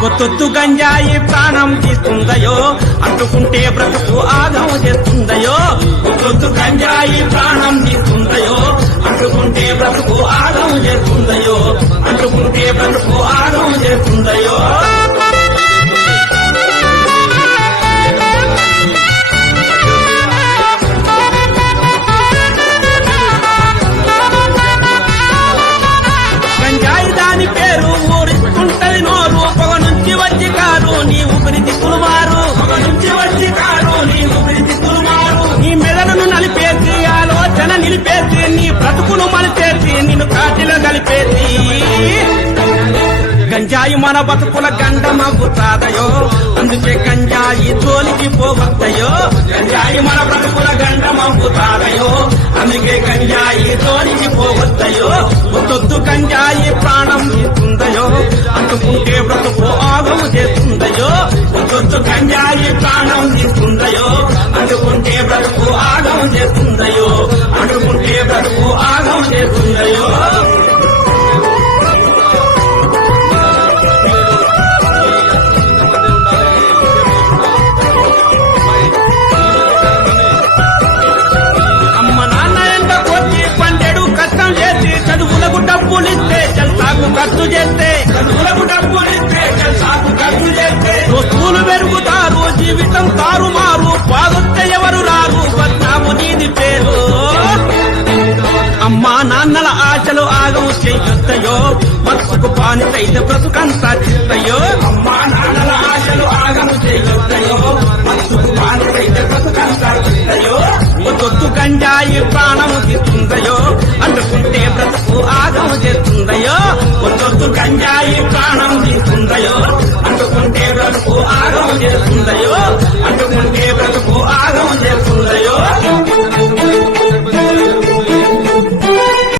కొత్తొత్తు గంజాయి ప్రాణం తీస్తుందయో, అంటుకుంటే బ్రతుకు ఆగం చేస్తుందయో. కొత్తొత్తు గంజాయి ప్రాణం తీస్తుందయో, అంటుకుంటే బ్రతుకు ఆగం చేస్తుందయో, అంటుకుంటే బ్రతుకు ఆగం చేస్తుందయో. గంజాయి దాని పేరు ఊరిస్తుంటది నోరు, పొగ నుంచి వచ్చి కారు నీ ఊపిరి దిక్కులు మారు, పొగ నుంచి వచ్చి కారు నీ ఊపిరి దిక్కులు మారు. నీ మెదడును నలిపేసి ఆలోచన నిలిపేసి, నీ బ్రతుకును మలిపేసి నిన్ను కాటిలో కలిపేసి. గంజాయి మన బతుకుల గండమవుతాదయో, అందుకే గంజాయి జోలికి పోవద్దయో. గంజాయి మన బ్రతుకుల గండమవుతాదయో, అందుకే గంజాయి జోలికి పోవద్దయో. ఒత్తొత్తు గంజాయి ప్రాణం తీస్తుందయో, అంటుకుంటే బ్రతుకు ఆగం చేస్తుందయో. ఒత్తొత్తు గంజాయి ప్రాణం తీస్తుందయో, అంటుకుంటే బ్రతుకు ఆగం చేస్తుందయో, అంటుకుంటే బ్రతుకు ఆగం చేస్తుందయో. చదువులకు డబ్బులిస్తే జల్సాకు ఖర్చు చేస్తే, చదువులకు డబ్బులిస్తే జల్సాకు ఖర్చు చేస్తే, వస్తువులు పెరుగుతారు జీవితం తారుమారు, బాగొస్తే ఎవరు రారు బద్నాము నీది పేరు. అమ్మా నాన్నల ఆశలు ఆగం చెయ్యొద్దయో, బతుకు బానిసైతే బ్రతుకంతా చిత్తయో. అమ్మా నాన్నల ఆశలు ఆగం చెయ్యొద్దయో, బతుకు బానిసైతే బ్రతుకంతా చిత్తయో. ఒత్తొత్తు గంజాయి ప్రాణం తీస్తుందయో, అంటుకుంటే బ్రతుకు ఆగం చేస్తుందయో. ఒత్తొత్తు గంజాయి ప్రాణం తీస్తుందయో, అంటుకుంటే బ్రతుకు ఆగం చేస్తుందయో.